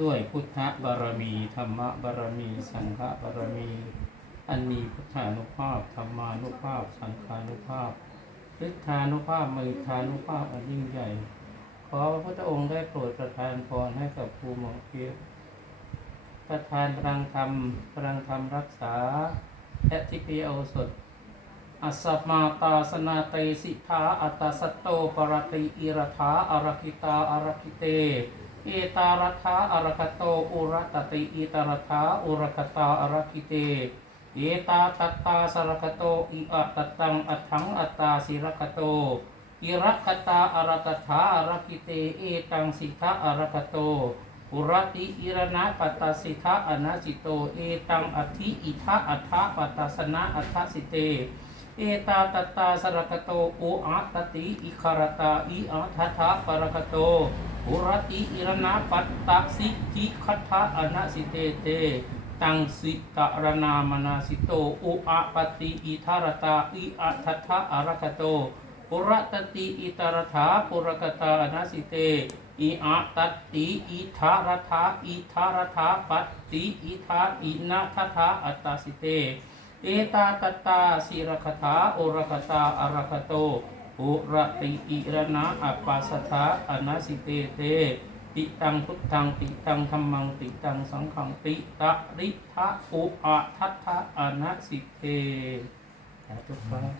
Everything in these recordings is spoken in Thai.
ด้วยพุทธบารมีธรรมบารมีสังฆบารมี อันมีพุทธานุภาพธรรมานุภาพ สังฆานุภาพฤทธานุภาพมือธานุภาพอันยิ่งใหญ่ ขอพระพุทธองค์ได้โปรดประทานพรให้กับภูมิเกียรประทานพลังธรรมพลังธรรมรักษาและทิพยโอสถอัสสมาตาสนาเตสิทาอัตตสัตโตปรติอิรธาอารคิตาอารคิเต อตารัธาอารคโตอุรตติอิตารัธาอุรคตาอารคิเตเอตาตัตตาสารคโตอิอะตตังอัตถังอัตตาสิรคโตอิรัคตาอารตถาอารคิเตเอตังสิทธาอารคโตอุรติอิรณะปัตตสิทธาอนาสิโตเอตังอธิอิทะอัทธะปัตตสนะอัทธสิเตเอตาตตาสรคโตโออาตติอิคารตาอิอาทัทะปรคโต อุรติอิรณาปัตตสิกิคัทธะอนาสิเตเต ตังสิตารณามนาสิโต อุอาปติอิทารตาอิอาทัทะอารคโตปุรตติอิตารถาปุรกตาอนาสิเตอิอาตติอิทารถาอิทารถาปัตติอิทาอินาทัทะอัตตาสิเต เอตาตตาสิรคถาโอรคตาอารคโต อุระติอิระนาอปปัสสาอนาสิเตเตติตังพุทธังติตังธรรมังติตังสังขังติตะริทะอุอะทัทะอนาสิเตจบครับ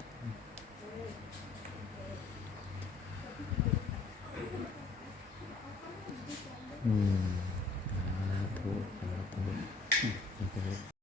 อืมสาธุสาธุ